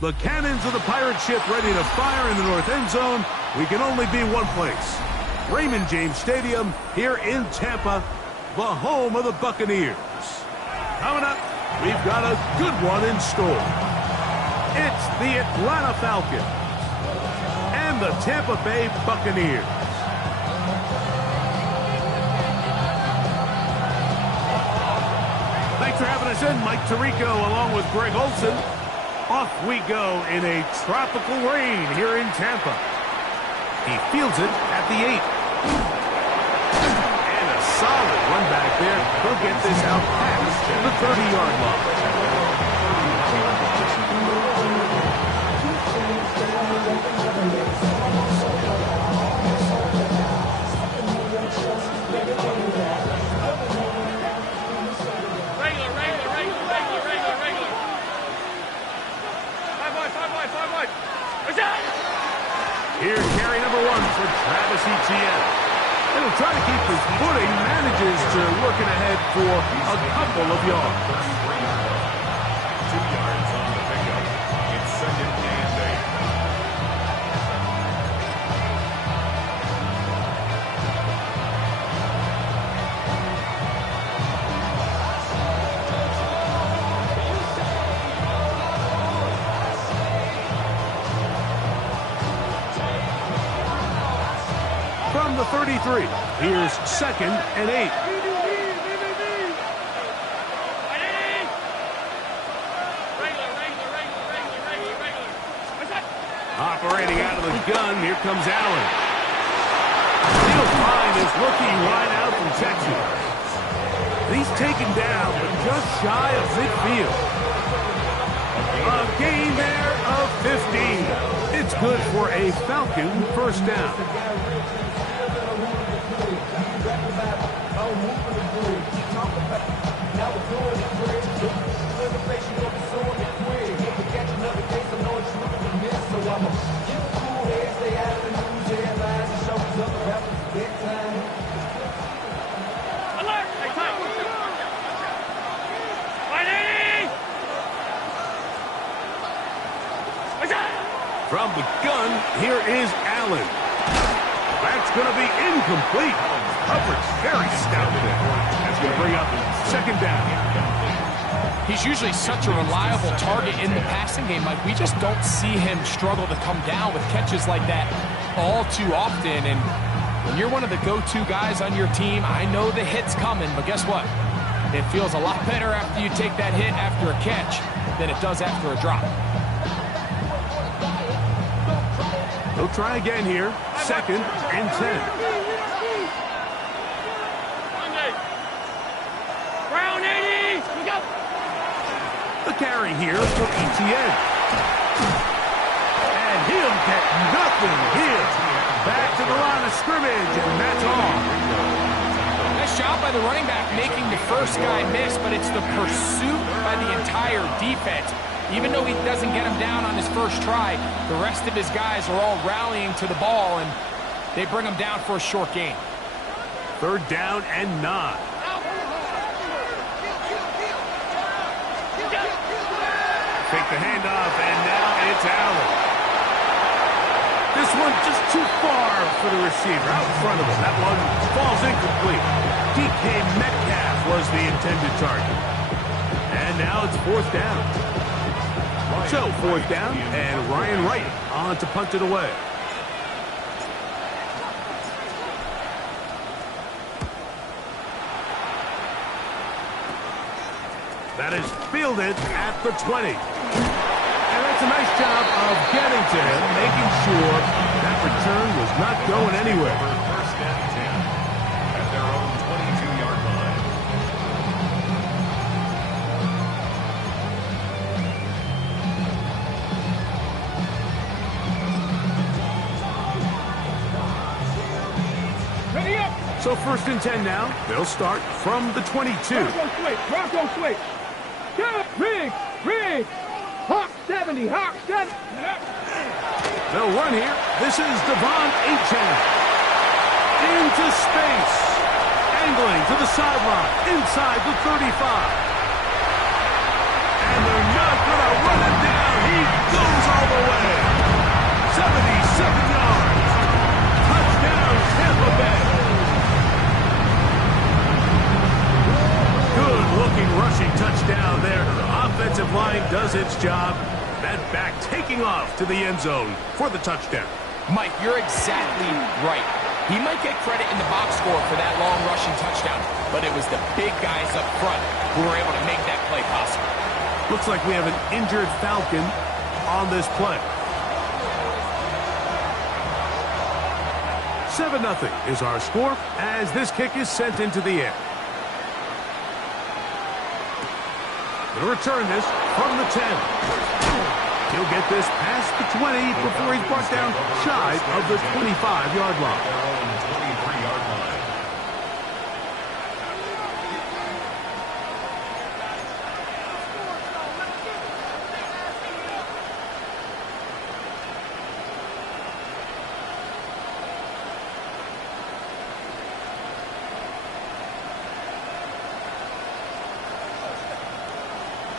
The cannons of the pirate ship ready to fire in the north end zone. We can only be one place. Raymond James Stadium here in Tampa, the home of the Buccaneers. Coming up, we've got a good one in store. It's the Atlanta Falcons and the Tampa Bay Buccaneers. Thanks for having us in, Mike Tirico along with Greg Olson. Off we go in a tropical rain here in Tampa. He fields it at the 8. And a solid run back there. He'll get this out past the 30-yard line. Here's carry number 1 for Travis Etienne. And he'll try to keep his footing, manages to work it ahead for a couple of yards. 2 yards on the pickup. It's 2nd and 8. From the 33, here's 2nd and 8. Operating out of the gun, here comes Allen. He'll find his rookie wide out from Texas. He's taken down, but just shy of midfield. A gain there of 15. It's good for a Falcon first down. From the gun, here is Allen. That's going to be incomplete. Coverage very stout there. That's going to bring up 2nd down. He's usually such a reliable target in the passing game. Like, we just don't see him struggle to come down with catches like that all too often. And when you're one of the go-to guys on your team, I know the hit's coming, but guess what? It feels a lot better after you take that hit after a catch than it does after a drop. He'll try again here. 2nd and 10. Brown 80. Go. The carry here for Etienne. And he'll get nothing here. Back to the line of scrimmage, and that's all. Nice job by the running back making the first guy miss, but it's the pursuit by the entire defense. Even though he doesn't get him down on his first try, the rest of his guys are all rallying to the ball, and they bring him down for a short gain. 3rd down and 9. Take the handoff, and now it's Allen. This one just too far for the receiver, out in front of him. That one falls incomplete. DK Metcalf was the intended target. And now it's 4th down. So, 4th down, and Ryan Wright on to punt it away. That is fielded at the 20. And that's a nice job of getting to him, making sure that return was not going anywhere. 1st and 10 at their own 22-yard line. Ready up. So 1st and 10 now. They'll start from the 22. Bronco switch. Go, Rig. Hawk 70. They'll run here. This is Devon Achane. Into space. Angling to the sideline. Inside the 35. And they're not going to run him down. He goes all the way. 77 yards. Touchdown, Tampa Bay. Good-looking rushing touchdown there. Offensive line does its job. That back taking off to the end zone for the touchdown. Mike, you're exactly right. He might get credit in the box score for that long rushing touchdown, but it was the big guys up front who were able to make that play possible. Looks like we have an injured Falcon on this play. 7-0 is our score as this kick is sent into the air. He'll return this from the 10. He'll get this past the 20 before he's brought down shy of the 25-yard line. Their own 23-yard line.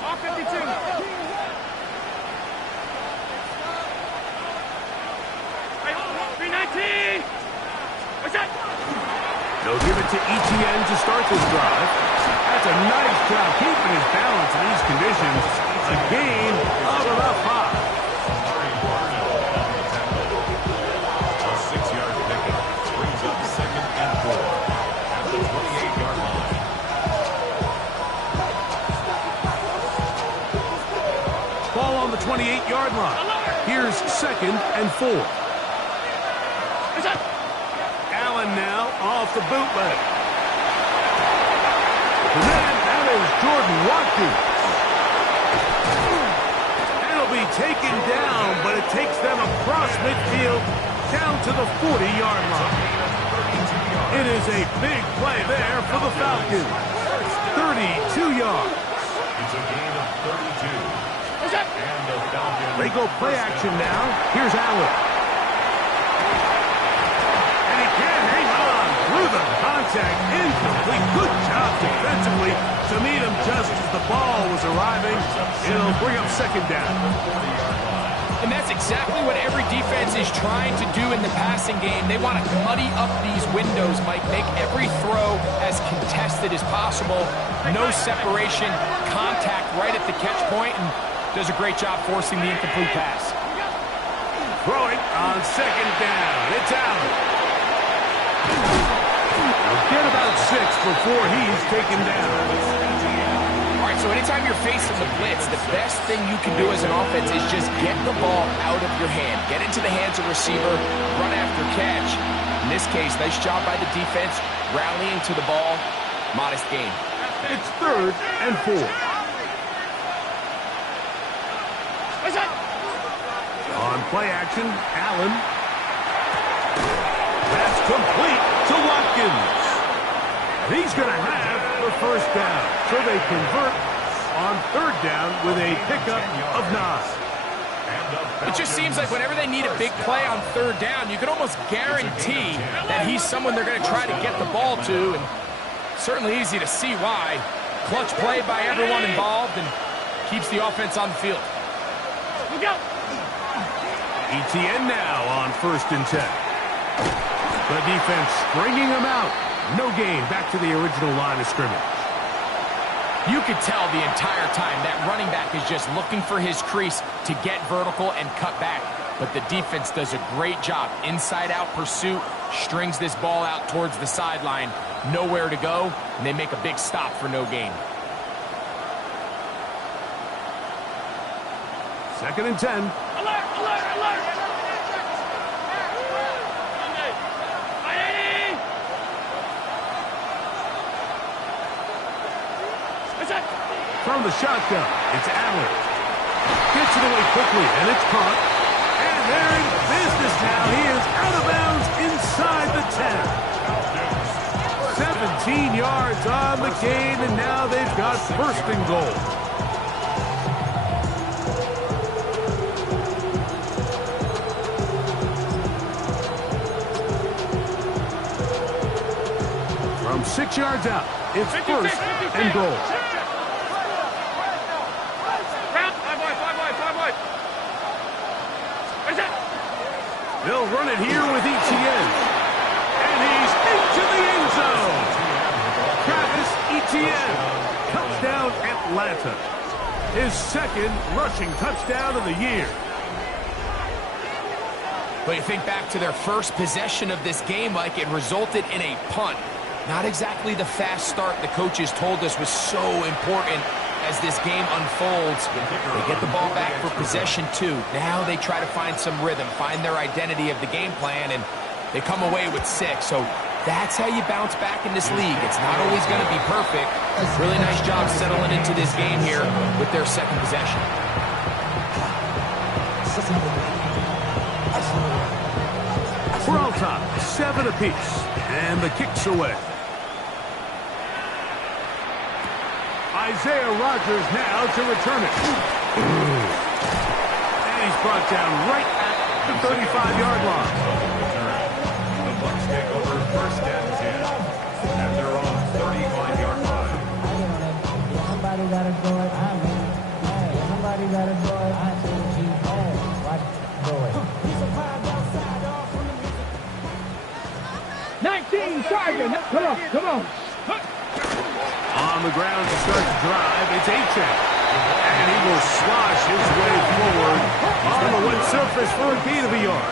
Hawk 52. They'll give it to Etienne to start this drive. That's a nice job keeping his balance in these conditions. A gain of about 5. A 6-yard pickup brings up 2nd and 4 at the 28-yard line. Ball on the 28-yard line. Here's 2nd and 4. Allen now off the bootleg. And then that is Jordan Watkins. And it'll be taken down, but it takes them across midfield down to the 40-yard line. It is a big play there for the Falcons. 32 yards. It's a gain of 32. And the Falcons. They go play action now. Here's Allen. And he can't hang on through the contact. Incomplete. Good job defensively to meet him just as the ball was arriving. It'll bring up 2nd down. And that's exactly what every defense is trying to do in the passing game. They want to muddy up these windows, Mike. Make every throw as contested as possible. No separation, contact right at the catch point, and does a great job forcing the incomplete pass. Throwing on 2nd down. It's Allen. He'll get about 6 before he's taken down. All right, so anytime you're facing the blitz, the best thing you can do as an offense is just get the ball out of your hand. Get into the hands of receiver, run after catch. In this case, nice job by the defense, rallying to the ball. Modest gain. It's 3rd and 4. On play action, Allen. That's complete to Watkins. And he's going to have the 1st down. So they convert on 3rd down with a pickup of 9. It just seems like whenever they need a big play on 3rd down, you can almost guarantee that he's someone they're going to try to get the ball to. And certainly easy to see why. Clutch play by everyone involved and keeps the offense on the field. Look out! Etienne now on 1st and 10. The defense stringing him out. No gain back to the original line of scrimmage. You could tell the entire time that running back is just looking for his crease to get vertical and cut back. But the defense does a great job. Inside-out pursuit, strings this ball out towards the sideline. Nowhere to go, and they make a big stop for no gain. 2nd and 10. Alert! Alert! Alert! From the shotgun, it's Allen. Gets it away quickly, and it's caught. And they're in business now. He is out of bounds inside the 10. 19 yards on the gain, and now they've got first and goal. From 6 yards out, it's first and goal. They'll run it here with Etienne. And he's into the end zone. Travis Etienne. Touchdown Atlanta. His second rushing touchdown of the year. But you think back to their first possession of this game, Mike, it resulted in a punt. Not exactly the fast start the coaches told us was so important as this game unfolds. They get the ball back for possession 2. Now they try to find some rhythm, find their identity of the game plan, and they come away with 6. So that's how you bounce back in this league. It's not always going to be perfect. Really nice job settling into this game here with their second possession. We're on top, 7 apiece, and the kick's away. Isaiah Rodgers now to return it. And he's brought down right at the 35-yard line. The Bucs take over first and 10 at their own 35-yard line. Somebody gotta do it. Somebody gotta do it. I think he's bad. Watch do it. 19 Charger. Come on. On the ground to start the drive, it's Achane. And he will slosh his way forward on the wet surface for a gain of a yard.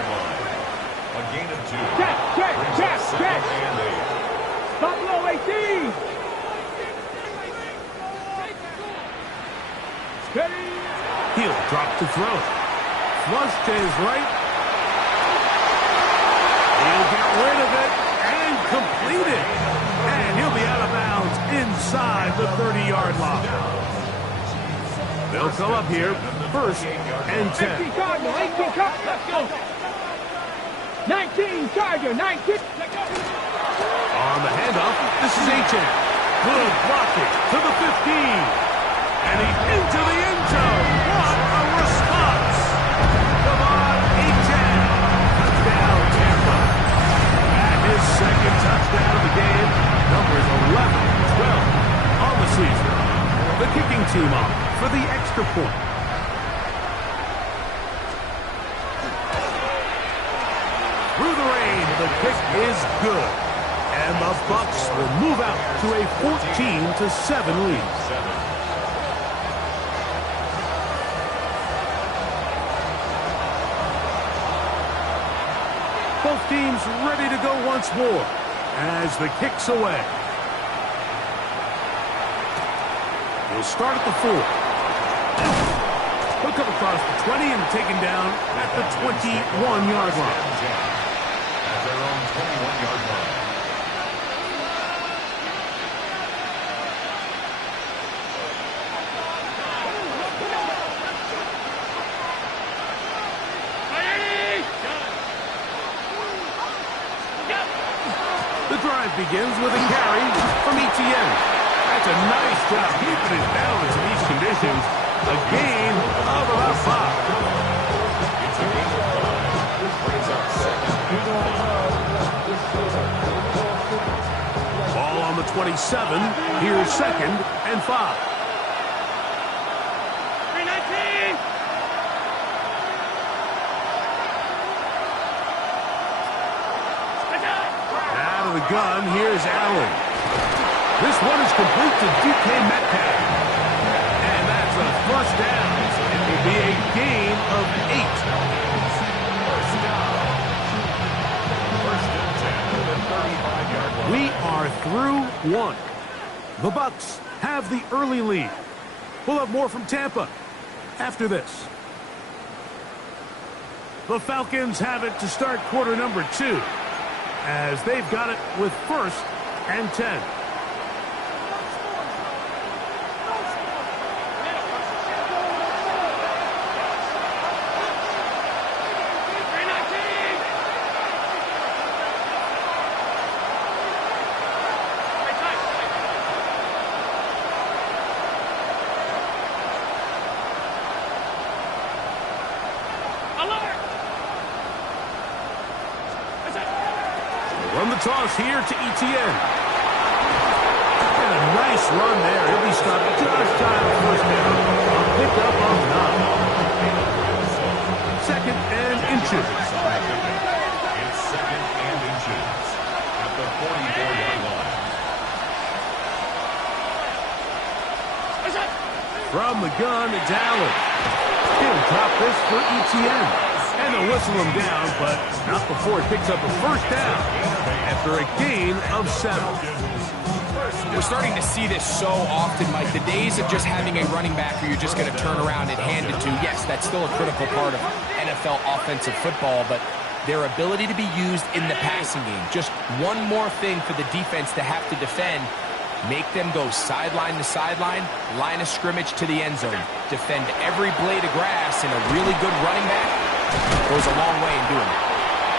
A gain of 2. Catch. Buffalo 18. Steady. He'll drop to throw. Flush to his right. He'll get rid of it and complete it. And he'll be out of bounds inside the 30-yard line. They'll come up here, first and 10. 18 Cardinal, 18 Cardinal. Let's go. 19 Charger, 19. On the handoff, this is Achane. Good blocking to the 15. And he's into the end zone. What a response. Come on, Achane. Touchdown, Tampa. And his second touchdown of the game. Numbers 11, 12 on the season. The kicking team off for the extra point. Through the rain, the kick is good. And the Bucs will move out to a 14-7 lead. Both teams ready to go once more as the kick's away. He'll start at the 4. He'll come across the 20 and taken down at the 21-yard line. At their own 21-yard line. The drive begins with a carry from Etienne. That's a nice job keeping his balance in these conditions. A gain of about 5. It's a gain of 5. Brings up second and 5. Ball on the 27. Here's second and 5. 319. Out of the gun, here's Allen. This one is complete to DK Metcalf. And that's a first down. It will be a gain of 8. First and 10 at the 35-yard line. We are through 1. The Bucs have the early lead. We'll have more from Tampa after this. The Falcons have it to start quarter number 2 as they've got it with first and 10. toss here to Etienne. And a nice run there. He'll be stopped just shy of first down. A pickup of 9. Second and inches. It's second and inches at the 44-yard line. From the gun, it's Allen. He'll drop this for Etienne. And they'll whistle him down, but not before it picks up a first down after a gain of 7. We're starting to see this so often, Mike. The days of just having a running back who you're just going to turn around and hand it to, yes, that's still a critical part of NFL offensive football, but their ability to be used in the passing game, just one more thing for the defense to have to defend. Make them go sideline to sideline, line of scrimmage to the end zone. Defend every blade of grass, and a really good running back goes a long way in doing it.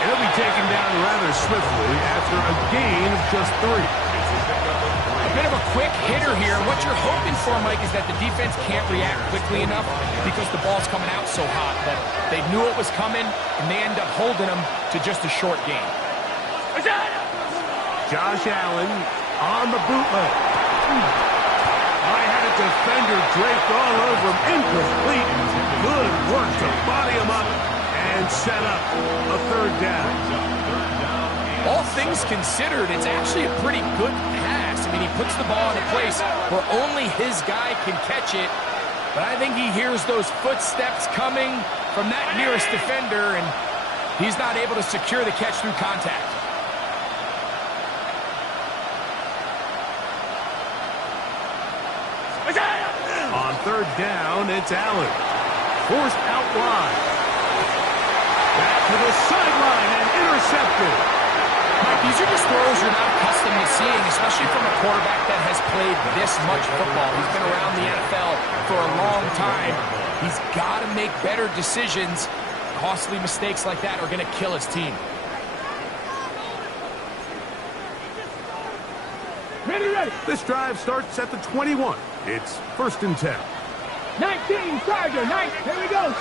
And he'll be taken down rather swiftly after a gain of just 3. A bit of a quick hitter here. What you're hoping for, Mike, is that the defense can't react quickly enough because the ball's coming out so hot. But they knew it was coming, and they end up holding them to just a short gain. Josh Allen on the bootleg. I had a defender draped all over him. Incomplete. Good work to body him up and set up a third down. All things considered, it's actually a pretty good pass. I mean, he puts the ball in a place where only his guy can catch it. But I think he hears those footsteps coming from that nearest defender, and he's not able to secure the catch through contact. On third down, it's Allen. Forced out wide. Back to the sideline and intercepted. Mike, these are just throws you're not accustomed to seeing, especially from a quarterback that has played this much football. He's been around the NFL for a long time. He's got to make better decisions. Costly mistakes like that are going to kill his team. Ready. This drive starts at the 21. It's first and 10. 19, Charger, 9. Here we go.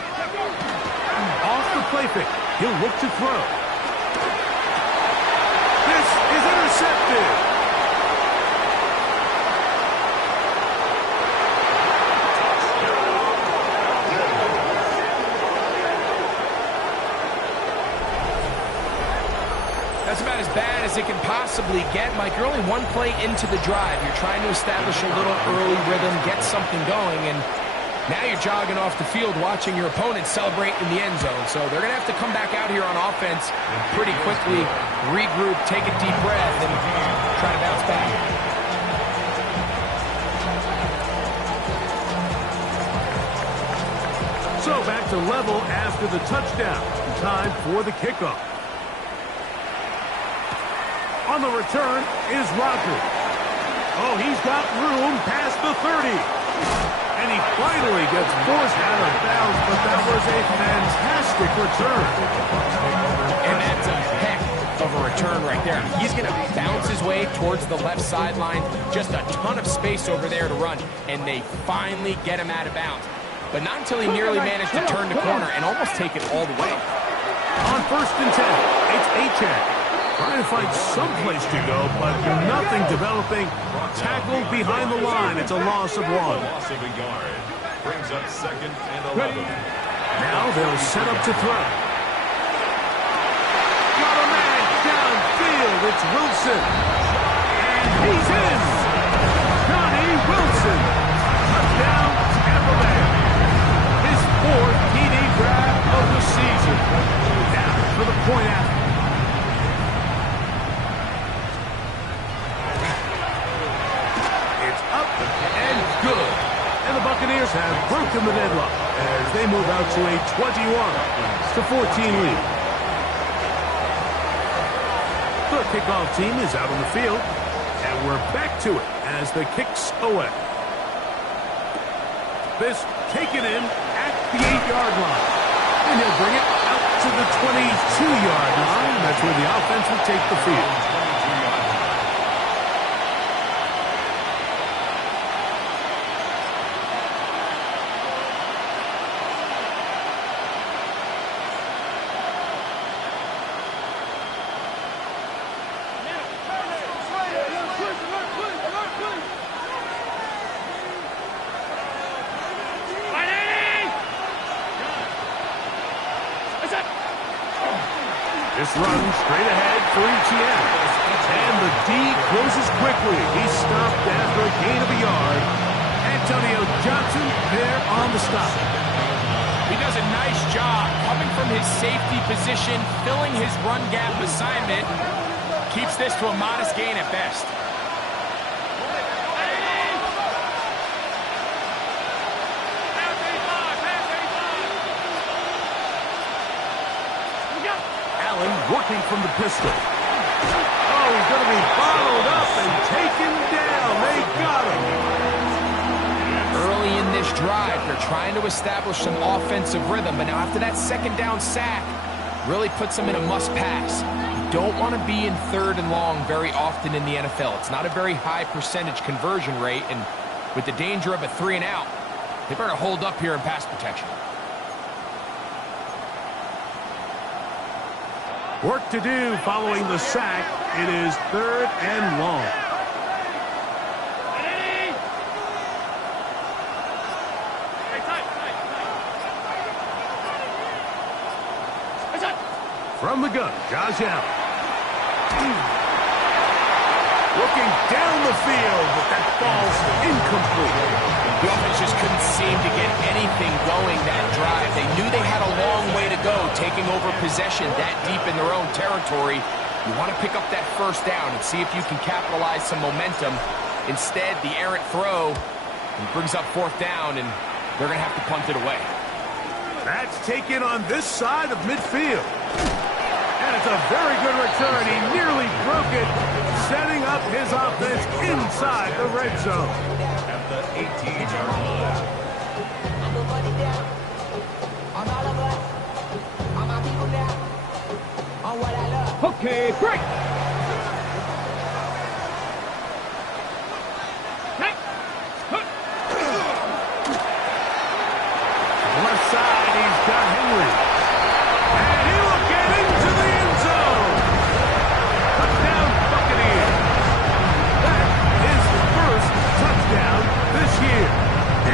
Off the play fake. He'll look to throw. This is intercepted. That's about as bad as it can possibly get, Mike. You're only one play into the drive. You're trying to establish a little early rhythm, get something going, and now you're jogging off the field watching your opponent celebrate in the end zone. So they're going to have to come back out here on offense pretty quickly, regroup, take a deep breath, and try to bounce back. So back to level after the touchdown. Time for the kickoff. On the return is Rodgers. Oh, he's got room past the 30. And he finally gets forced out of bounds, but that was a fantastic return. And that's a heck of a return right there. I mean, he's going to bounce his way towards the left sideline. Just a ton of space over there to run. And they finally get him out of bounds. But not until he nearly managed to turn the corner and almost take it all the way. On first and 10, it's Achane. Trying to find some place to go, but nothing developing. Tackled behind the line. It's a loss of 1. Loss of a yard. Brings up second and 11. Now they'll set up to throw. Got a man downfield. It's Wilson. And he's in. Johnny Wilson. Touchdown, Tampa Bay. His 4th TD grab of the season. Now for the point after. Good. And the Buccaneers have broken the deadlock as they move out to a 21-14 lead. The kickoff team is out on the field, and we're back to it as the kicks away. This taken in at the 8-yard line. And he'll bring it out to the 22-yard line. That's where the offense will take the field. This run straight ahead for Etienne. And the D closes quickly. He's stopped after a gain of a yard. Antonio Johnson there on the stop. He does a nice job coming from his safety position, filling his run gap assignment. Keeps this to a modest gain at best. Allen working from the pistol. Oh, he's going to be followed up and taken down. They got him. Early in this drive, they're trying to establish some offensive rhythm, but now after that second down sack, really puts them in a must-pass. You don't want to be in 3rd and long very often in the NFL. It's not a very high percentage conversion rate, and with the danger of a 3 and out, they better hold up here in pass protection. Work to do following the sack. It is 3rd and long. From the gun, Josh Allen. Looking down the field, but that ball's incomplete. The offense just couldn't seem to get anything going that drive. They knew they had a long way to go, taking over possession that deep in their own territory. You want to pick up that first down and see if you can capitalize some momentum. Instead, the errant throw brings up 4th down, and they're going to have to punt it away. That's taken on this side of midfield. And it's a very good return. He nearly broke it, setting up his offense inside the red zone. At the 18-yard line. Okay, break. Left side, he's got Henry. And he will get into the end zone. Touchdown, Buccaneers. That is the first touchdown this year.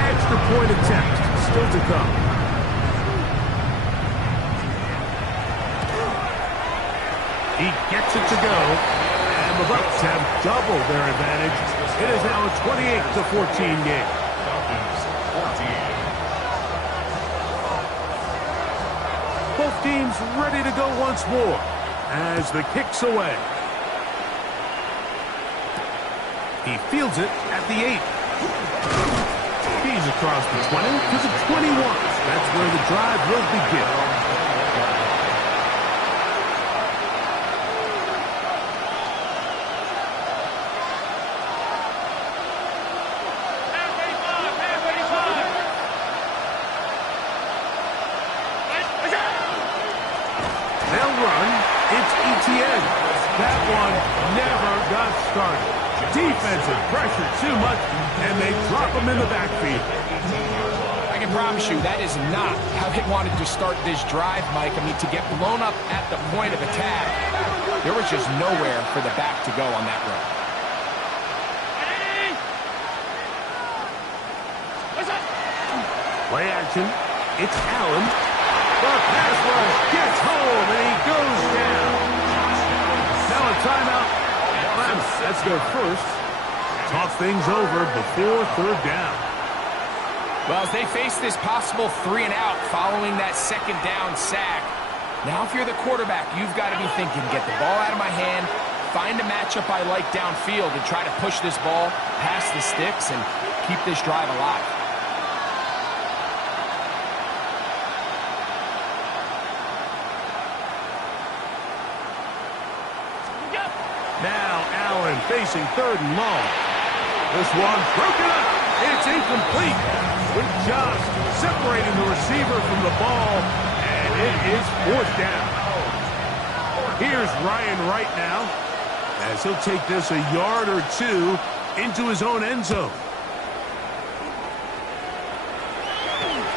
Extra point attempt still to come. He gets it to go. And the Bucs have doubled their advantage. It is now a 28-14 game. Falcons 14. Both teams ready to go once more as the kick's away. He fields it at the 8. He's across the 20 to the 21. That's where the drive will begin. They'll run. It's Etienne. That one never got started. Defensive pressure too much, and they drop him in the backfield. I can promise you that is not how they wanted to start this drive, Mike. I mean, to get blown up at the point of attack, there was just nowhere for the back to go on that run. Play action. It's Allen. The pass rush gets home, and he goes down. Now a timeout. That's their first. Talk things over before 3rd down. Well, as they face this possible 3 and out following that second down sack, now if you're the quarterback, you've got to be thinking, get the ball out of my hand, find a matchup I like downfield, and try to push this ball past the sticks and keep this drive alive. Now Allen facing 3rd and long. This one broken up. It's incomplete. With just separating the receiver from the ball, and it is 4th down. Here's Ryan Wright now, as he'll take this a yard or 2 into his own end zone.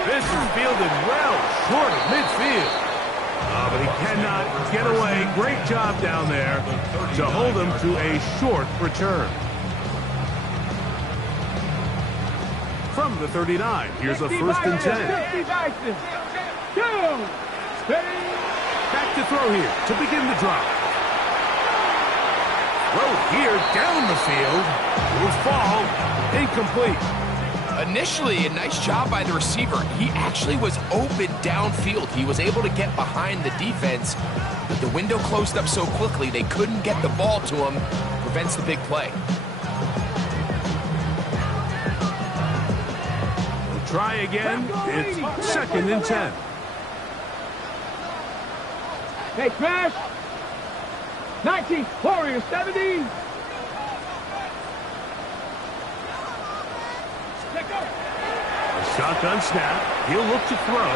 This is fielded well short of midfield. But he cannot get away. Great job down there to hold him to a short return. From the 39, here's a 1st and 10. Back to throw here to begin the drive. Throw here down the field. Will fall. Incomplete. Initially, a nice job by the receiver. He actually was open downfield. He was able to get behind the defense, but the window closed up so quickly they couldn't get the ball to him. Prevents the big play. We'll try again. It's 2nd and 10. Hey, Crash. 19, Warrior 70. A shotgun snap. He'll look to throw.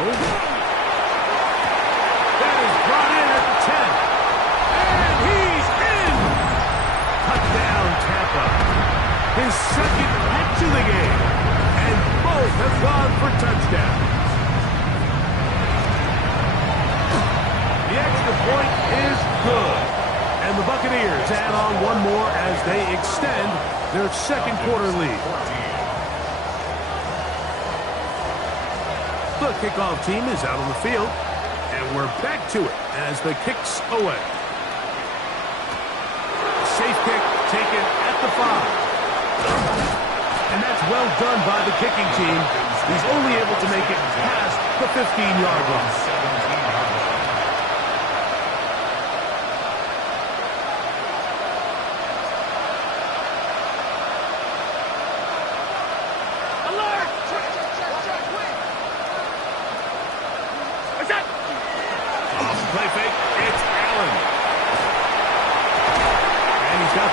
That is brought in at the 10. And he's in! Touchdown, Tampa. His 2nd catch of the game. And both have gone for touchdowns. The extra point is good. And the Buccaneers add on one more as they extend their 2nd quarter lead. The kickoff team is out on the field, and we're back to it as the kick's away. Safe kick taken at the 5. And that's well done by the kicking team. He's only able to make it past the 15-yard line.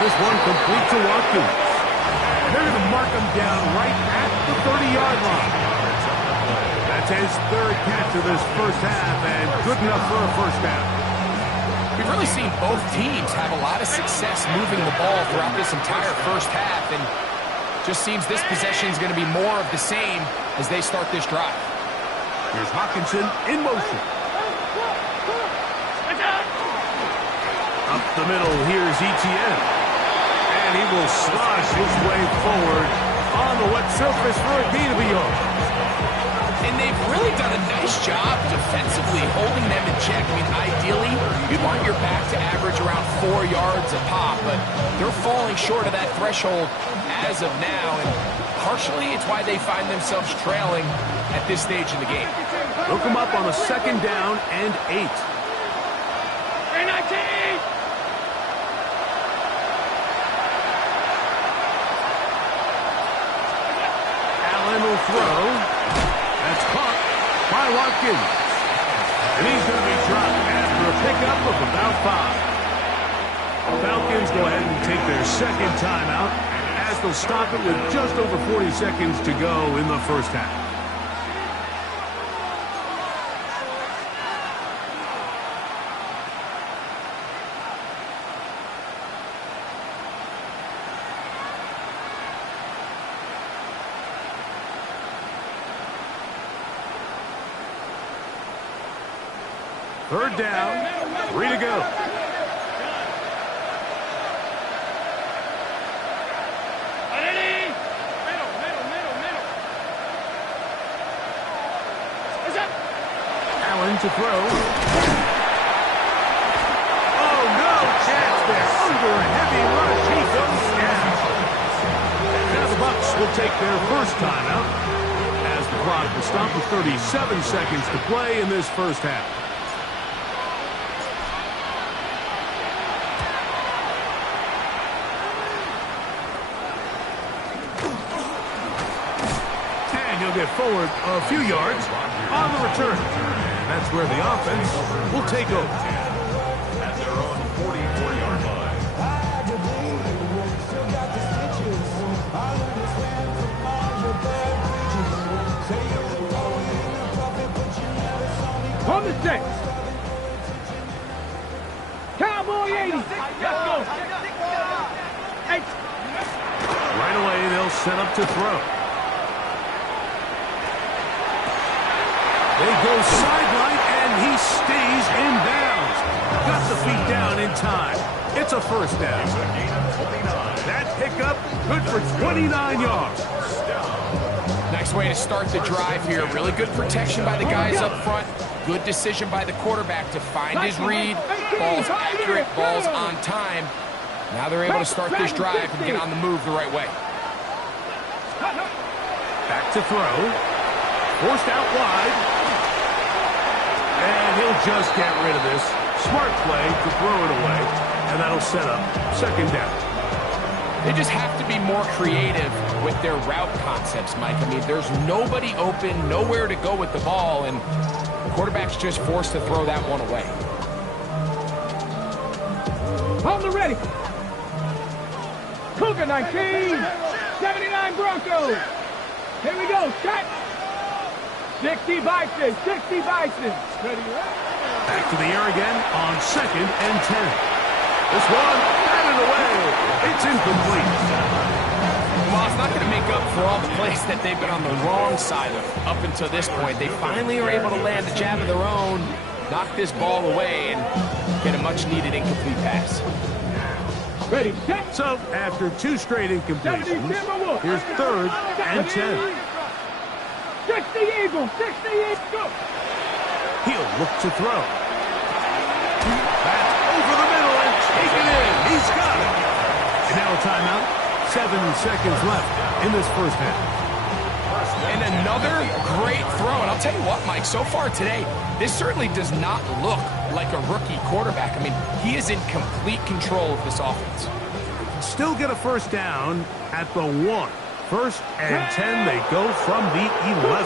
This one complete to Watkins. They're going to mark him down right at the 30-yard line. That's his 3rd catch of this first half, and good enough for a first down. We've really seen both teams have a lot of success moving the ball throughout this entire first half, and just seems this possession is going to be more of the same as they start this drive. Here's Hockenson in motion. Up the middle, here's Etienne. And he will slosh his way forward on the wet surface for a gain of a yard. And they've really done a nice job defensively holding them in check. I mean, ideally, you'd want your back to average around 4 yards a pop, but they're falling short of that threshold as of now, and partially it's why they find themselves trailing at this stage in the game. Look them up on a 2nd down and 8. Will throw. That's caught by Watkins. And he's going to be dropped after a pickup of about 5. Falcons go ahead and take their 2nd timeout as they'll stop it with just over 40 seconds to go in the first half. Third down, 3 to go. Allen to throw. Oh, no chance there. Under a heavy rush, he goes down. Now the Bucs will take their first timeout as the clock will stop with 37 seconds to play in this first half. Get forward a few yards on the return. And that's where the offense will take over. At their own 44-yard line. On the 6. Cowboy 80. Let's go. Right away, they'll set up to throw. They go sideline, and he stays in bounds. Got the feet down in time. It's a first down. That pickup, good for 29 yards. Nice way to start the drive here. Really good protection by the guys up front. good decision by the quarterback to find his read. Balls accurate, balls on time. Now they're able to start this drive and get on the move the right way. Back to throw. Forced out wide. And he'll just get rid of this. Smart play to throw it away. And that'll set up second down. They just have to be more creative with their route concepts, Mike. I mean, there's nobody open, nowhere to go with the ball, and the quarterback's just forced to throw that one away. On the ready. Cougar 19, 79 Broncos. Here we go, shot. 60 Bison, 60 Bison. Ready, back to the air again on 2nd and 10. This one, batted away. It's incomplete. Well, it's not going to make up for all the plays that they've been on the wrong side of up until this point. They finally are able to land a jab of their own, knock this ball away, and get a much-needed incomplete pass. Ready, set. So, after 2 straight incompletions, here's 3rd and 10. 60 Eagles, 60 Eagles. He'll look to throw. That's over the middle and taken in. He's got it. And now a timeout. 7 seconds left in this first half. And another great throw. And I'll tell you what, Mike, so far today, this certainly does not look like a rookie quarterback. I mean, he is in complete control of this offense. Still get a first down at the 1. 1st and 10, they go from the 11.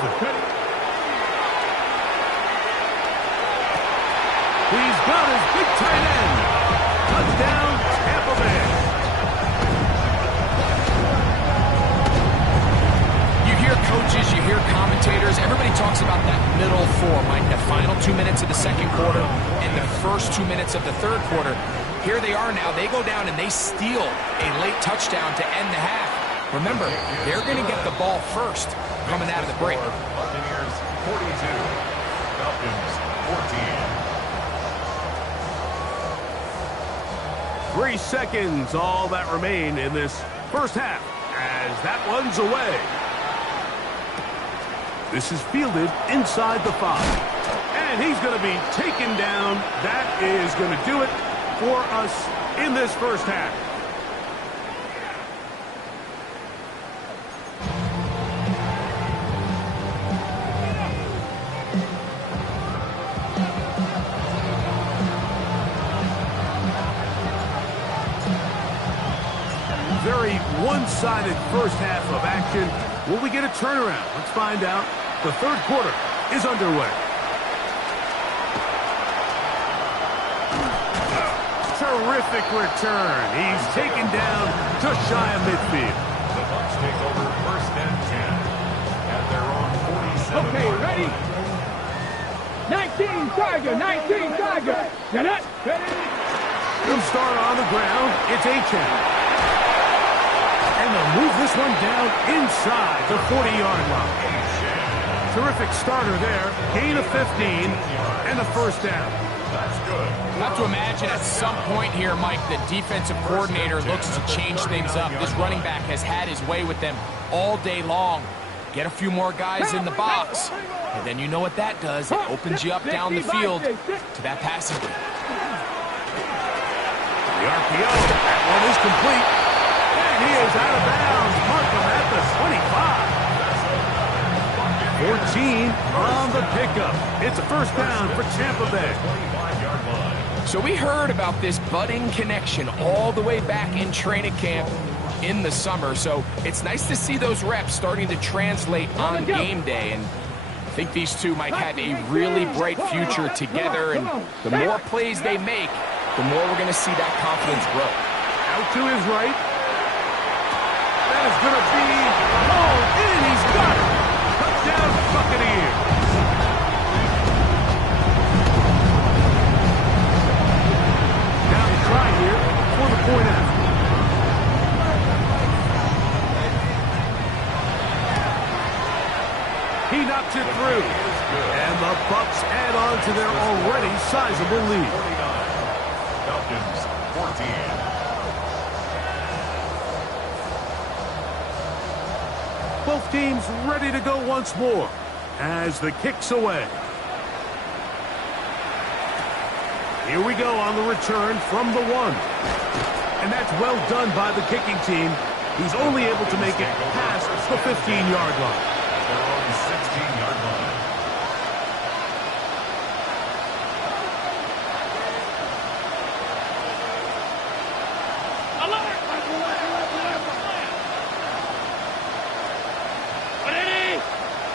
He's got his big tight end. Touchdown, Tampa Bay. You hear coaches, you hear commentators, everybody talks about that middle 4, Mike, the final 2 minutes of the second quarter and the first 2 minutes of the third quarter. Here they are now. They go down and they steal a late touchdown to end the half. Remember, they're going to get the ball first coming out of the break. Buccaneers 42, Falcons 14. 3 seconds, all that remain in this first half as that one's away. This is fielded inside the 5. And he's going to be taken down. That is going to do it for us in this first half. Very one-sided first half of action. Will we get a turnaround? Let's find out. The third quarter is underway. Terrific return. He's taken down just shy of midfield. The Bucs take over 1st and 10 at their own 47. Okay, ready? 19 Tiger, 19 Tiger. Get up. Ready? He'll start on the ground. It's Achane. And they'll move this one down inside the 40-yard line. Terrific starter there. Gain of 15 and a first down. That's good. Have to imagine at some point here, Mike, the defensive coordinator looks to change things up. This running back has had his way with them all day long. Get a few more guys in the box, and then you know what that does. It opens you up down the field to that passing game. The RPO, that one is complete. And he is out of bounds. Markham at the 25. 14 on the pickup. It's a first down for Tampa Bay. 25-yard line. So we heard about this budding connection all the way back in training camp in the summer. So it's nice to see those reps starting to translate on game day. And I think these two might have a really bright future together. And the more plays they make, the more we're going to see that confidence grow. Out to his right. That is going to be hauled in. He's got it. Touchdown, Buccaneers. Now the try here for the point after. He knocks it through. And the Bucs add on to their already sizable lead. 49. Falcons 14. Both teams ready to go once more as the kick's away. Here we go on the return from the 1. And that's well done by the kicking team. He's only able to make it past the 15-yard line. Their own 16-yard line.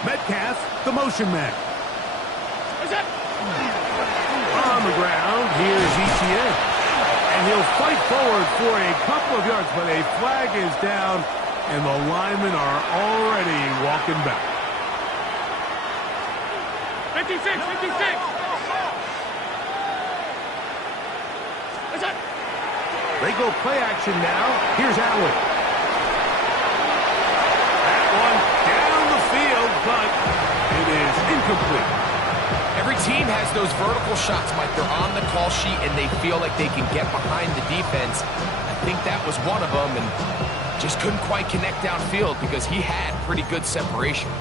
Metcalf, the motion man. On the ground, here's Etienne. And he'll fight forward for a couple of yards, but a flag is down, and the linemen are already walking back. 56, 56. They go play action now. Here's Allen. That one down the field, but it is incomplete. Every team has those vertical shots, Mike. They're on the call sheet, and they feel like they can get behind the defense. I think that was one of them, and just couldn't quite connect downfield because he had pretty good separation.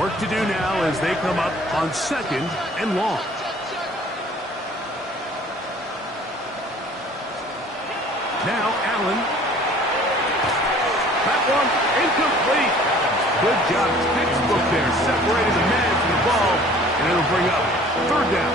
Work to do now as they come up on 2nd and long. Now Allen. That one incomplete. Good job. Textbook there. Separated the man from the ball, and it'll bring up 3rd down.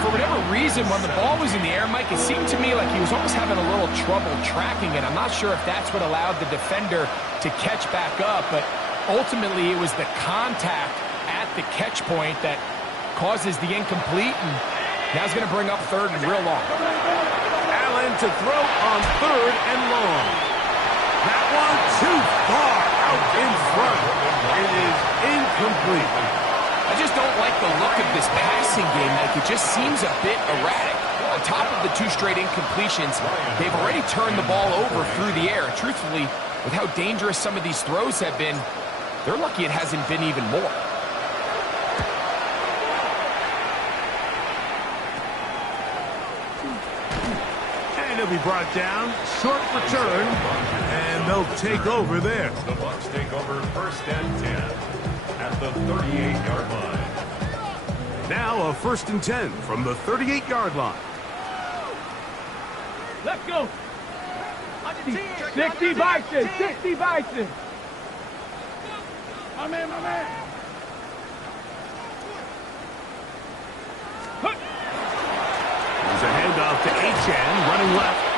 For whatever reason, when the ball was in the air, Mike, it seemed to me like he was almost having a little trouble tracking it. I'm not sure if that's what allowed the defender to catch back up, but ultimately it was the contact at the catch point that causes the incomplete, and now it's going to bring up 3rd and real long. Allen to throw on 3rd and long. That one too far out in front. It is incomplete. I just don't like the look of this passing game. Like, it just seems a bit erratic. On top of the 2 straight incompletions, they've already turned the ball over through the air. Truthfully, with how dangerous some of these throws have been, they're lucky it hasn't been even more. And he'll be brought down. Short return. And they'll take over there. The Bucs take over 1st and 10 at the 38-yard line. Now a 1st and 10 from the 38-yard line. Let's go. 60 Bison, 60 Bison. My man, my man. There's a handoff to Achane, running left.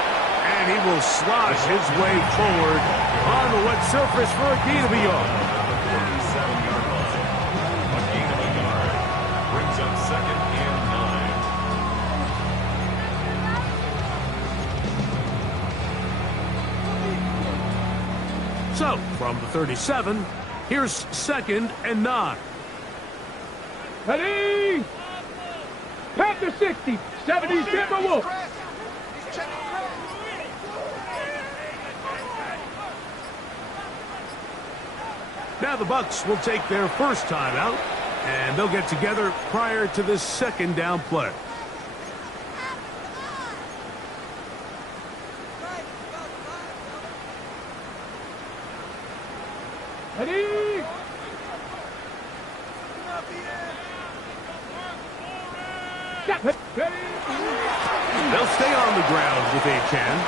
And he will slosh his way forward on the wet surface for a gain of a yard. 47-yard line. A gain of a yard. Brings up 2nd and 9. So, from the 37, here's 2nd and 9. Ready? Panther 60, 70 Timberwolves. Now the Bucs will take their first timeout, and they'll get together prior to this 2nd down play. Ready? They'll stay on the ground with Achane.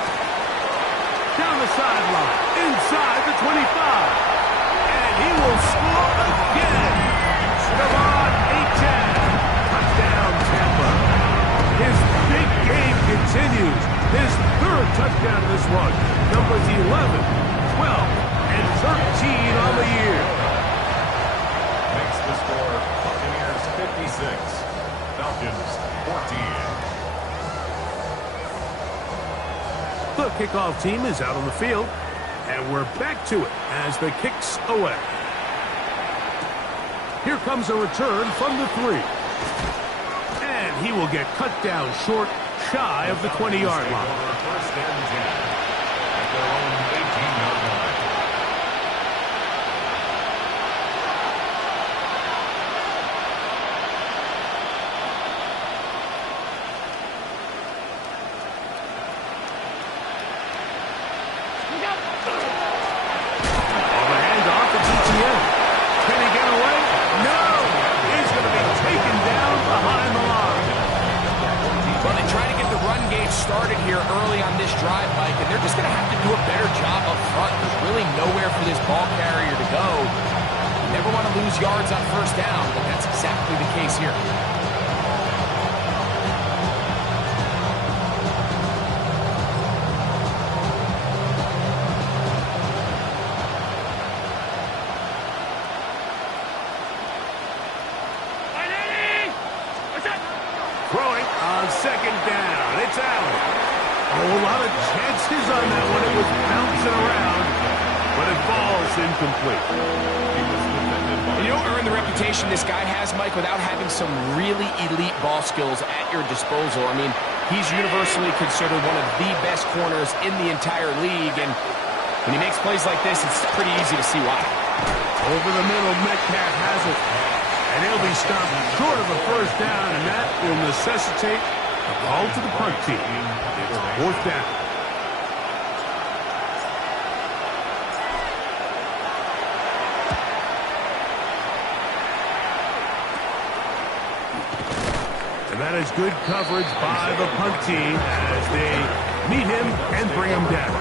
Down the sideline, inside the 25. And he will score again. De'Von Achane. Touchdown, Tampa. His big game continues. His 3rd touchdown in this one. Numbers 11, 12, and 13 on the year. Makes the score Buccaneers 56, Falcons 14. The kickoff team is out on the field, and we're back to it as the kick's away. Here comes a return from the 3. And he will get cut down short, shy of the 20-yard line. 1st and 10 at their own 18-yard line. On the handoff, it's Etienne. Can he get away? No! He's going to be taken down behind started here early on this drive, Mike, and they're just going to have to do a better job up front. There's really nowhere for this ball carrier to go. You never want to lose yards on first down, but that's exactly the case here. Throwing on second down. It's Allen. Oh, a lot of chances on that one. It was bouncing around, but it falls incomplete. You don't earn the reputation this guy has, Mike, without having some really elite ball skills at your disposal. I mean, he's universally considered one of the best corners in the entire league, and when he makes plays like this, it's pretty easy to see why. Over the middle, Metcalf has it. And he'll be stopped short of a first down, and that will necessitate a call to the punt team. It's fourth down. And that is good coverage by the punt team as they meet him and bring him down.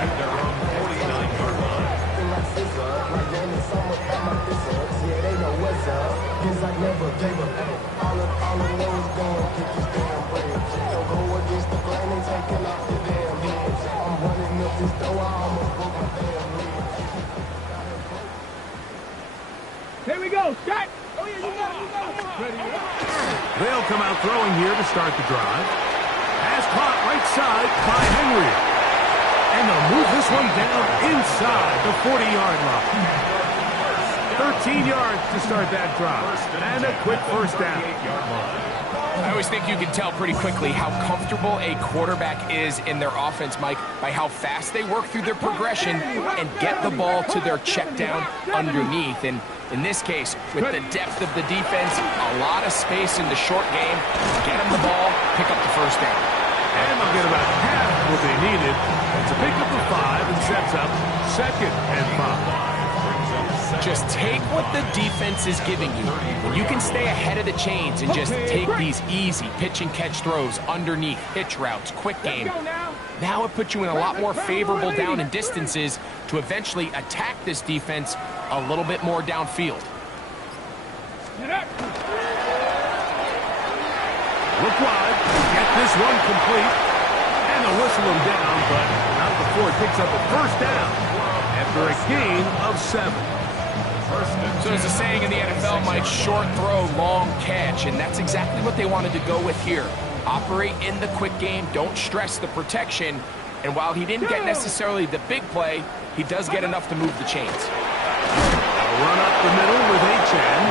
At their own 49-yard line. Here we go, Scott. Oh, yeah, you got it. Ready. They'll come out throwing here to start the drive. Pass caught right side by Henry. And they'll move this one down inside the 40-yard line. 13 yards to start that drive. And a quick first down. I always think you can tell pretty quickly how comfortable a quarterback is in their offense, Mike, by how fast they work through their progression and get the ball to their check down underneath. And in this case, with the depth of the defense, a lot of space in the short game, get them the ball, pick up the first down. And they'll get about half what they needed to pick up the 5 and sets up 2nd and 5. Just take what the defense is giving you. When you can stay ahead of the chains and just take these easy pitch and catch throws underneath, hitch routes, quick game, now it puts you in a lot more favorable down and distances to eventually attack this defense a little bit more downfield. Look wide, get this one complete, and they'll whistle him down, but not before it picks up a first down after a gain of 7. So there's a saying in the NFL, Mike, short throw, long catch, and that's exactly what they wanted to go with here. Operate in the quick game, don't stress the protection, and while he didn't get necessarily the big play, he does get enough to move the chains. A run up the middle with Achane,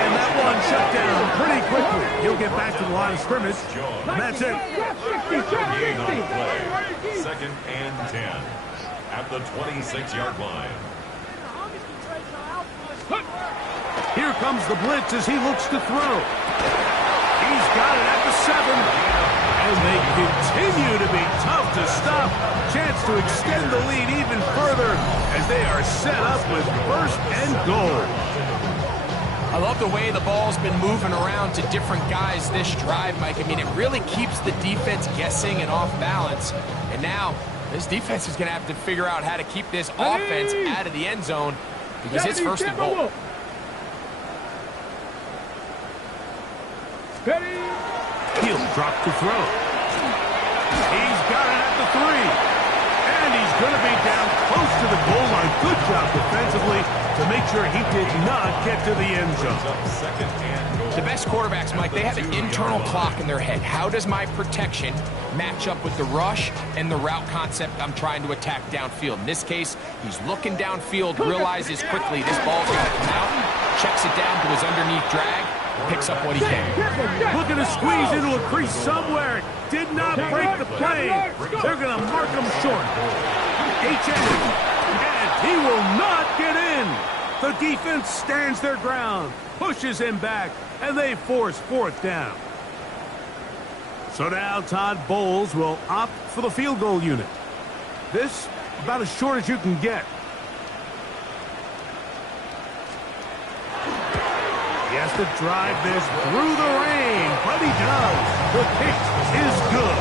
and that one shut down pretty quickly. He'll get back to the line of scrimmage, and that's it. Second and 10 at the 26-yard line. Here comes the blitz as he looks to throw. He's got it at the 7. And they continue to be tough to stop. Chance to extend the lead even further as they are set up with first and goal. I love the way the ball's been moving around to different guys this drive, Mike. I mean, it really keeps the defense guessing and off balance. And now, this defense is going to have to figure out how to keep this offense out of the end zone because it's first and goal. He'll drop to throw. He's got it at the 3. And he's going to be down close to the goal line. Good job defensively to make sure he did not get to the end zone. The best quarterbacks, Mike, they have an internal clock in their head. How does my protection match up with the rush and the route concept I'm trying to attack downfield? In this case, he's looking downfield, realizes quickly this ball's got to come out, checks it down to his underneath drag, picks up what he can. Looking to squeeze into a crease somewhere. Did not break the plane. They're going to mark him short. Achane, and he will not get in. The defense stands their ground, pushes him back, and they force fourth down. So now Todd Bowles will opt for the field goal unit. This about as short as you can get. He has to drive this through the rain, but he does. The kick is good.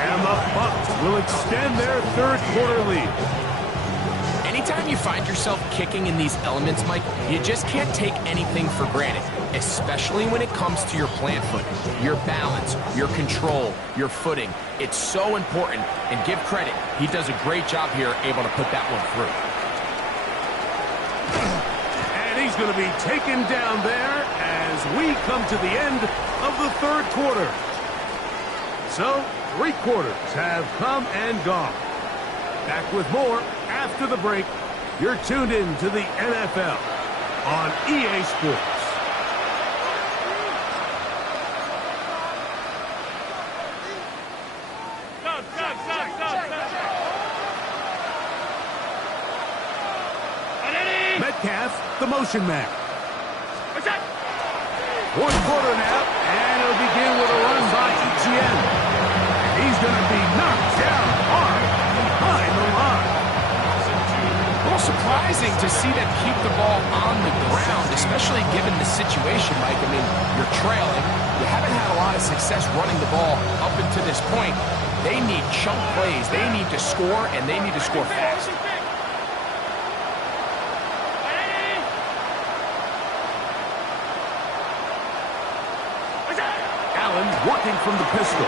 And the Bucs will extend their third quarter lead. Anytime you find yourself kicking in these elements, Mike, you just can't take anything for granted, especially when it comes to your plant foot, your balance, your control, your footing. It's so important, and give credit, he does a great job here able to put that one through. And he's going to be taken down there as we come to the end of the third quarter. So, 3 quarters have come and gone. Back with more after the break. You're tuned in to the NFL on EA Sports. Metcalf, the motion man. Fourth quarter now, and it'll begin with a run by Etienne. And he's going to be knocked down hard behind the line. A little surprising to see them keep the ball on the ground, especially given the situation, Mike. I mean, you're trailing. You haven't had a lot of success running the ball up until this point. They need chunk plays. They need to score, and they need to score fast. Allen working from the pistol.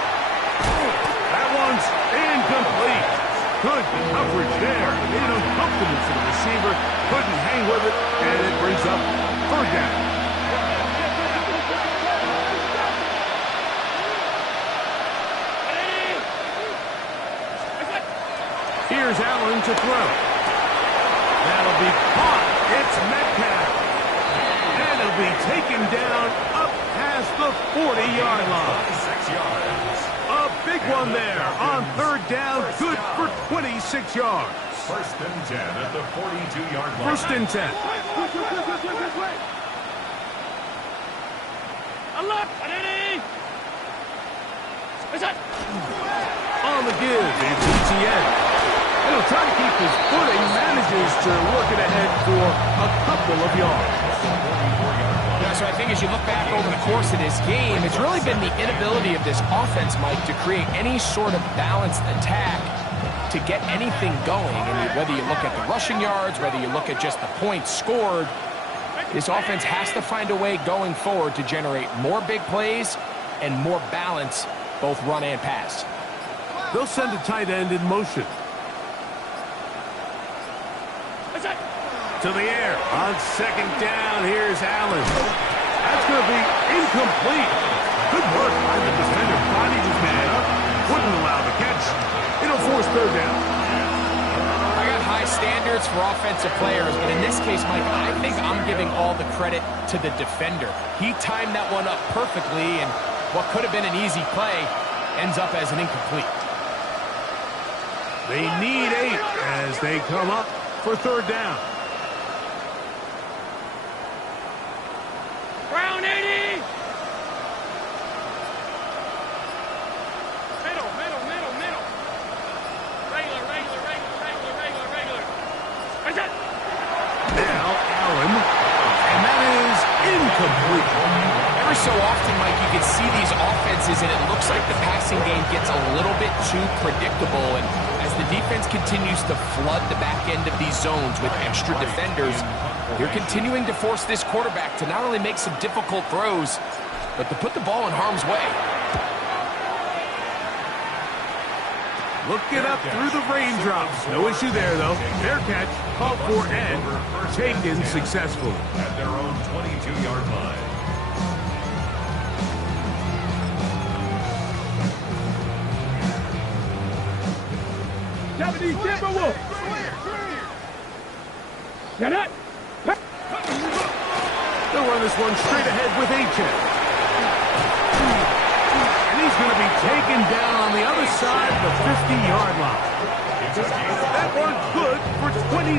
That one's incomplete. Good coverage there. Made it uncomfortable for the receiver. Couldn't hang with it, and it brings up third down. Here's Allen to throw. That'll be caught. It's Metcalf. And it'll be taken down up past the 40-yard line. 6 yards. A big one there on third down. Good for 26 yards. First and 10 at the 42-yard line. First and 10. On the give, it's Etienne. And he'll try to keep his footing, manages to work it ahead for a couple of yards. Yeah, so I think as you look back over the course of this game, it's really been the inability of this offense, Mike, to create any sort of balanced attack to get anything going. And whether you look at the rushing yards, whether you look at just the points scored, this offense has to find a way going forward to generate more big plays and more balance, both run and pass. They'll send a tight end in motion. To the air. On second down, here's Allen. That's going to be incomplete. Good work by the defender. Bodied his man up. Wouldn't allow the catch. It'll force third down. I got high standards for offensive players, but in this case, Mike, I think I'm giving all the credit to the defender. He timed that one up perfectly, and what could have been an easy play ends up as an incomplete. They need 8 as they come up for third down. Brown 80! Middle. Regular. Now Allen, and that is incomplete. Every so often, Mike, you can see these offenses, and it looks like the passing game gets a little bit too predictable. And as the defense continues to flood the back end of these zones with extra defenders, they're continuing to force this quarterback to not only make some difficult throws, but to put the ball in harm's way. Looking up through the raindrops. No issue there, though. Fair catch, called for and taken successfully. At their own 22-yard line. Japanese Timberwolves! Get it! They'll run this one straight ahead with Achane. And he's going to be taken down on the other side of the 50-yard line. That one good for 29.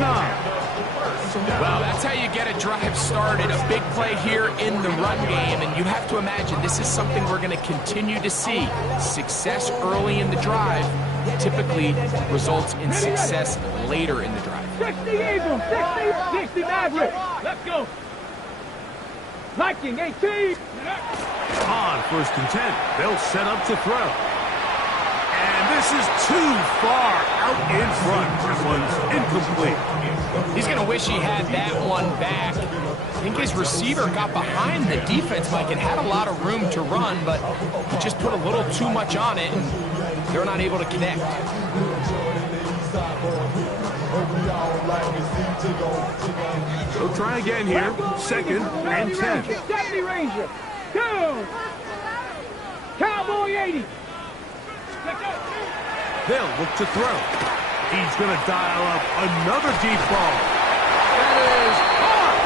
Well, that's how you get a drive started. A big play here in the run game, and you have to imagine this is something we're going to continue to see. Success early in the drive typically results in success later in the drive. 60 Eagles, 60 Mavericks. Let's go. Viking 18. On 1st and 10. They'll set up to throw. And this is too far out in front. This one's incomplete. He's going to wish he had that one back. I think his receiver got behind the defense, Mike, and had a lot of room to run, but he just put a little too much on it, and they're not able to connect. They'll try again here. 2nd and 10. 70 Ranger. 2. Cowboy 80. They'll look to throw. He's going to dial up another deep ball. That is hard.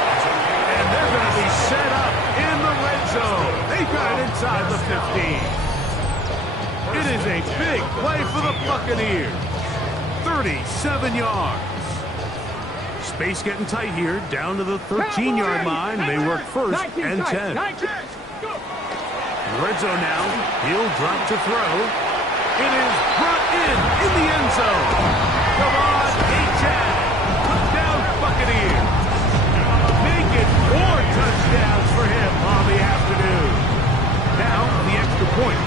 And they're going to be set up in the red zone. They've got it inside the 15. It is a big play for the Buccaneers. 37 yards. Space getting tight here, down to the 13-yard line. They work 1st and 10. Red zone now. He'll drop to throw. It is brought in the end zone. Come on, H-Chad. Touchdown, Buccaneers. Make it 4 touchdowns for him on the afternoon. Now, the extra point.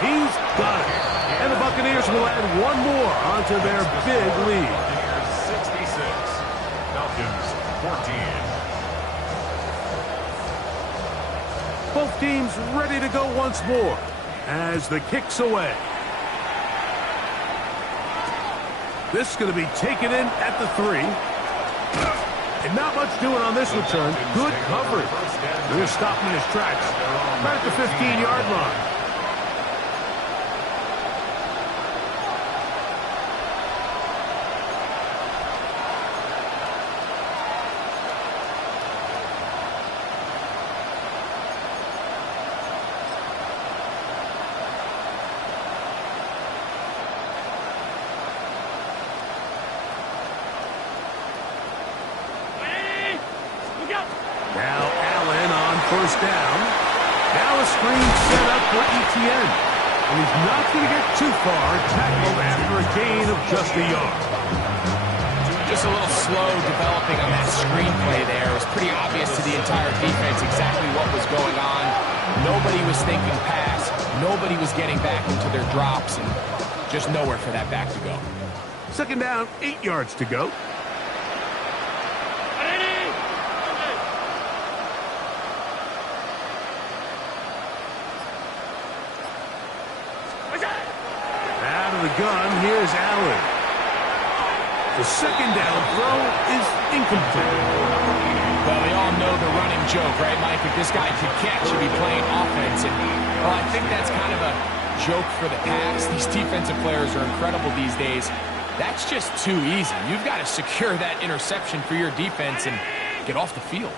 He's got it. And the Buccaneers will add one more onto their big lead. 66. Falcons 14. Both teams ready to go once more as the kick's away. This is going to be taken in at the 3. And not much doing on this return. Good coverage. They're stopping his tracks right at the 15-yard line. Now Allen on 1st down. Now a screen set up for Etienne. And he's not going to get too far. Tackled after a gain of just a yard. Just a little slow developing on that screenplay there. It was pretty obvious to the entire defense exactly what was going on. Nobody was thinking pass. Nobody was getting back into their drops, and just nowhere for that back to go. 2nd down, 8 yards to go. Out of the gun, here's Allen. The 2nd down throw is incomplete. Well, we all know the running joke, right, Mike? If this guy could catch, he'd be playing offense. And, well, I think that's kind of a joke for the pass. These defensive players are incredible these days. That's just too easy. You've got to secure that interception for your defense and get off the field.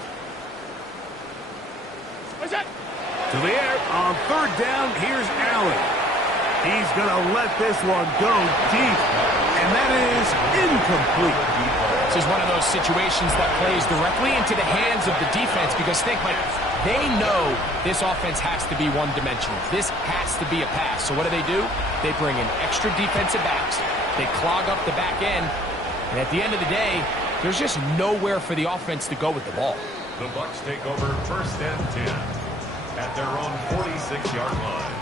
To the air on 3rd down, here's Allen. He's going to let this one go deep, and that is incomplete. This is one of those situations that plays directly into the hands of the defense because think, like, they know this offense has to be one-dimensional. This has to be a pass. So what do? They bring in extra defensive backs. They clog up the back end, and at the end of the day, there's just nowhere for the offense to go with the ball. The Bucs take over 1st and 10 at their own 46-yard line.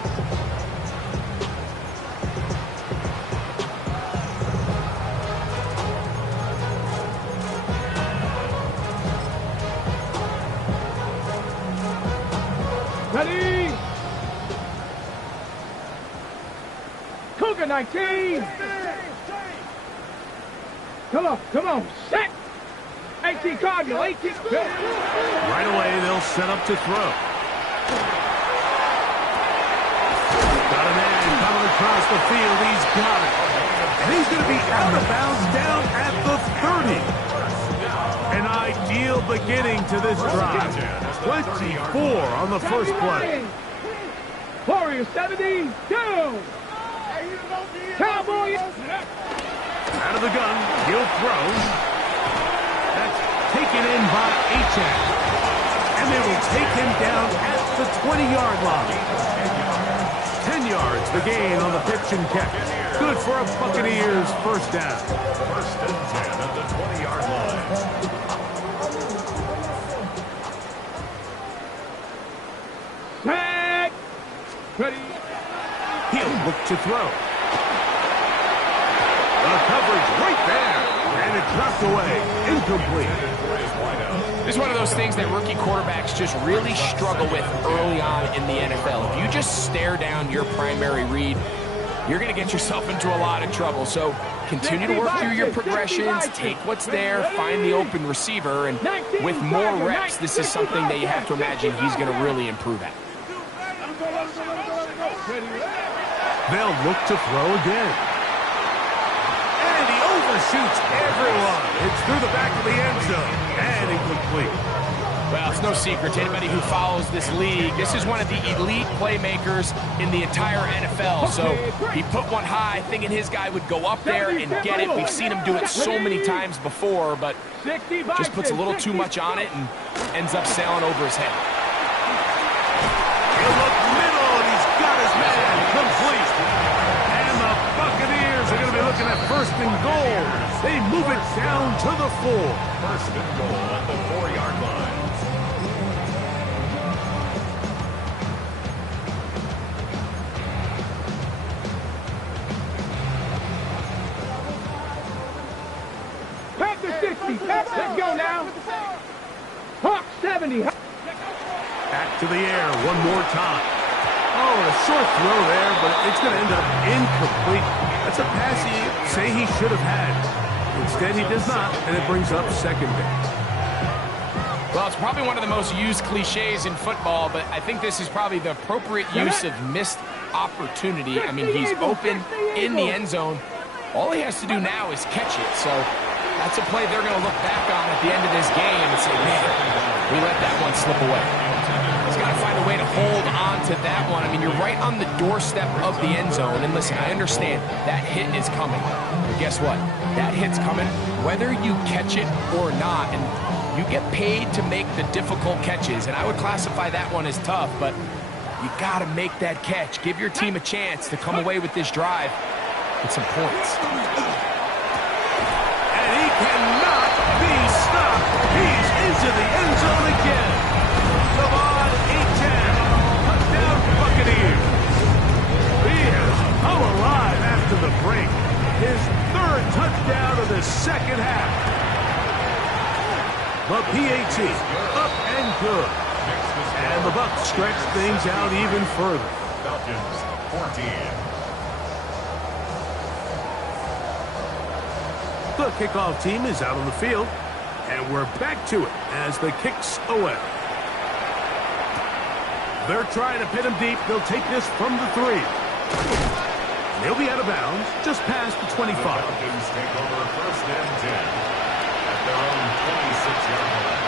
Ready? Cougar 19. Come on, set. 18 Cardinal, 18. Right away, they'll set up to throw. Got a man coming across the field. He's got it. And he's going to be out of bounds down at the 30. An ideal beginning to this drive. 24 on the first play. Warriors 72. Cowboys. Out of the gun, he'll throw. That's taken in by H.N. And they will take him down at the 20-yard line. 10 yards the gain on the pitch and catch. Good for a Buccaneers first down. First and 10 at the 20-yard line. Tag. Ready. He'll look to throw. The coverage right there. And it dropped away. Incomplete. This is one of those things that rookie quarterbacks just really struggle with early on in the NFL. If you just stare down your primary read, you're going to get yourself into a lot of trouble. So continue to work through your progressions, take what's there, find the open receiver, and with more reps, this is something that you have to imagine he's going to really improve at. They'll look to throw again. And he overshoots everyone. It's through the back of the end zone. And incomplete. Well, it's no secret to anybody who follows this league. This is one of the elite playmakers in the entire NFL. So he put one high, thinking his guy would go up there and get it. We've seen him do it so many times before, but just puts a little too much on it and ends up sailing over his head. He'll look middle, and he's got his man complete. And the Buccaneers are going to be looking at first and goal. They move it down to the 4. First and goal at the 4-yard line. Panther 60. Let's go now. Hawk 70. Back to the air one more time. Oh, a short throw there, but it's going to end up incomplete. That's a pass he say he should have had. Instead, he does not, and it brings up second base. Well, it's probably one of the most used cliches in football, but I think this is probably the appropriate use of missed opportunity. I mean, he's open in the end zone. All he has to do now is catch it. So that's a play they're going to look back on at the end of this game and say, man, we let that one slip away. He's got to find a way to hold on to that one. I mean, you're right on the doorstep of the end zone. And listen, I understand that hit is coming. But guess what? That hit's coming whether you catch it or not. And you get paid to make the difficult catches. And I would classify that one as tough, but you got to make that catch. Give your team a chance to come away with this drive with some points. And he cannot be stopped. He's into the end zone again. Devon Achane, touchdown Buccaneers. He has come alive after the break. His third touchdown of the second half. The PAT up and good. And the Bucs stretch things out even further. Falcons 14. The kickoff team is out on the field, and we're back to it as the kick's away. They're trying to pin him deep. They'll take this from the 3. They'll be out of bounds just past the 25. The Falcons take over first and 10 at their own 26-yard line.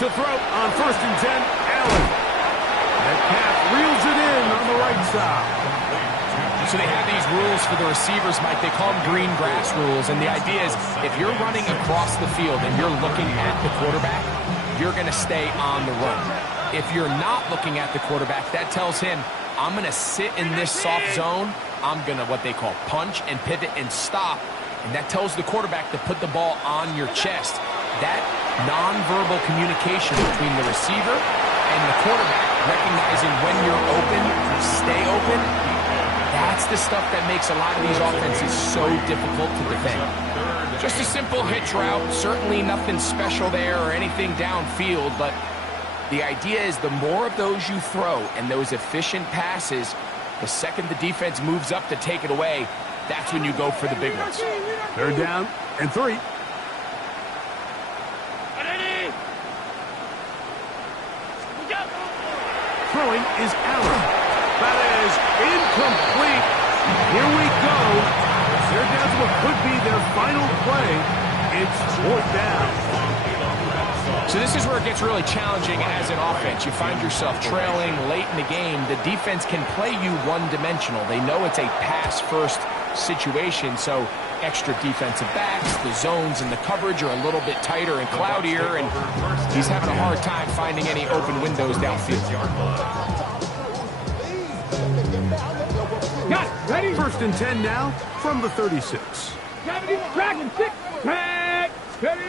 To throw on first and 10, Allen. Metcalf reels it in on the right side. So they have these rules for the receivers, Mike. They call them green grass rules. And the idea is if you're running across the field and you're looking at the quarterback, you're going to stay on the run. If you're not looking at the quarterback, that tells him, I'm going to sit in this soft zone. I'm going to what they call punch and pivot and stop. And that tells the quarterback to put the ball on your chest. That nonverbal communication between the receiver and the quarterback, recognizing when you're open, stay open, that's the stuff that makes a lot of these offenses so difficult to defend. Just a simple hitch route, certainly nothing special there or anything downfield, but the idea is the more of those you throw and those efficient passes, the second the defense moves up to take it away, that's when you go for the big ones. They're down and 3. Throwing is Allen. That is incomplete. Here we go. They're down to what could be their final play. It's 4th down. So this is where it gets really challenging as an offense. You find yourself trailing late in the game. The defense can play you one-dimensional. They know it's a pass-first situation, so extra defensive backs. The zones and the coverage are a little bit tighter and cloudier, and he's having a hard time finding any open windows downfield. Got it. Ready? 1st and 10 now from the 36. 70, tracking, 6, track, ready.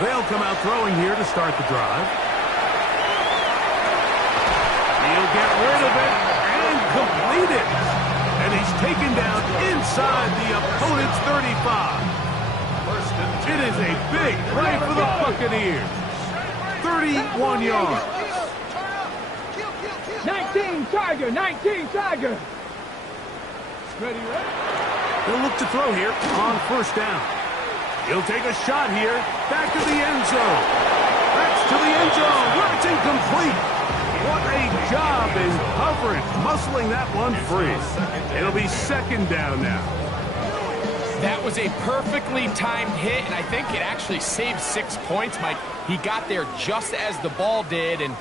They'll come out throwing here to start the drive. He'll get rid of it and complete it. And he's taken down inside the opponent's 35. It is a big play for the Buccaneers. 31 yards. 19 Tiger, 19 Tiger. Ready, ready? They'll look to throw here on 1st down. He'll take a shot here, back to the end zone. That's to the end zone, where it's incomplete. What a job in coverage, muscling that one free. It'll be 2nd down now. That was a perfectly timed hit, and I think it actually saved 6 points, Mike. He got there just as the ball did, and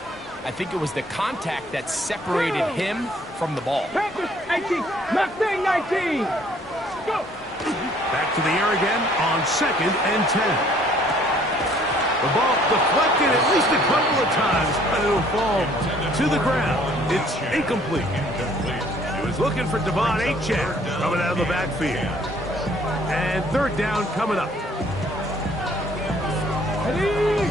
I think it was the contact that separated him from the ball. Panthers, 18, Mustang, 19. Go. Back to the air again on 2nd and 10. The ball deflected at least a couple of times, but it'll fall to the ground. It's incomplete. He was looking for Devon Achane coming out of the backfield. And 3rd down coming up. Ready?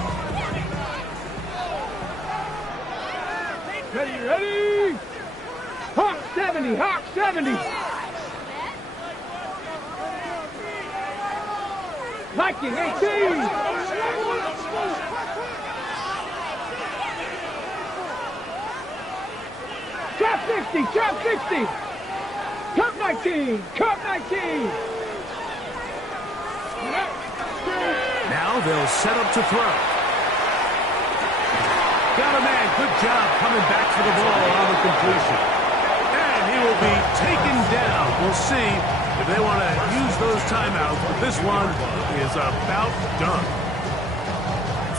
Ready, ready? Hawk 70, Hawk 70. Viking 18. Trap 60, trap 60. Cup 19, cup 19. Now they'll set up to throw. Got a man. Good job coming back for the ball on the completion. And he will be taken down. We'll see if they want to use those timeouts, but this one is about done.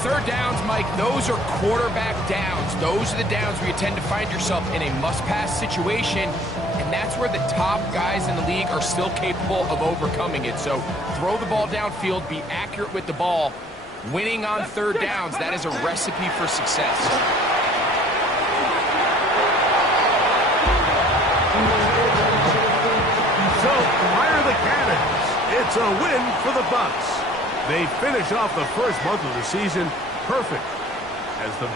3rd downs, Mike, those are quarterback downs. Those are the downs where you tend to find yourself in a must-pass situation, and that's where the top guys in the league are still capable of overcoming it. So throw the ball downfield, be accurate with the ball. Winning on 3rd downs, that is a recipe for success. So, fire the cannons. It's a win for the Bucs. They finish off the first month of the season perfect as the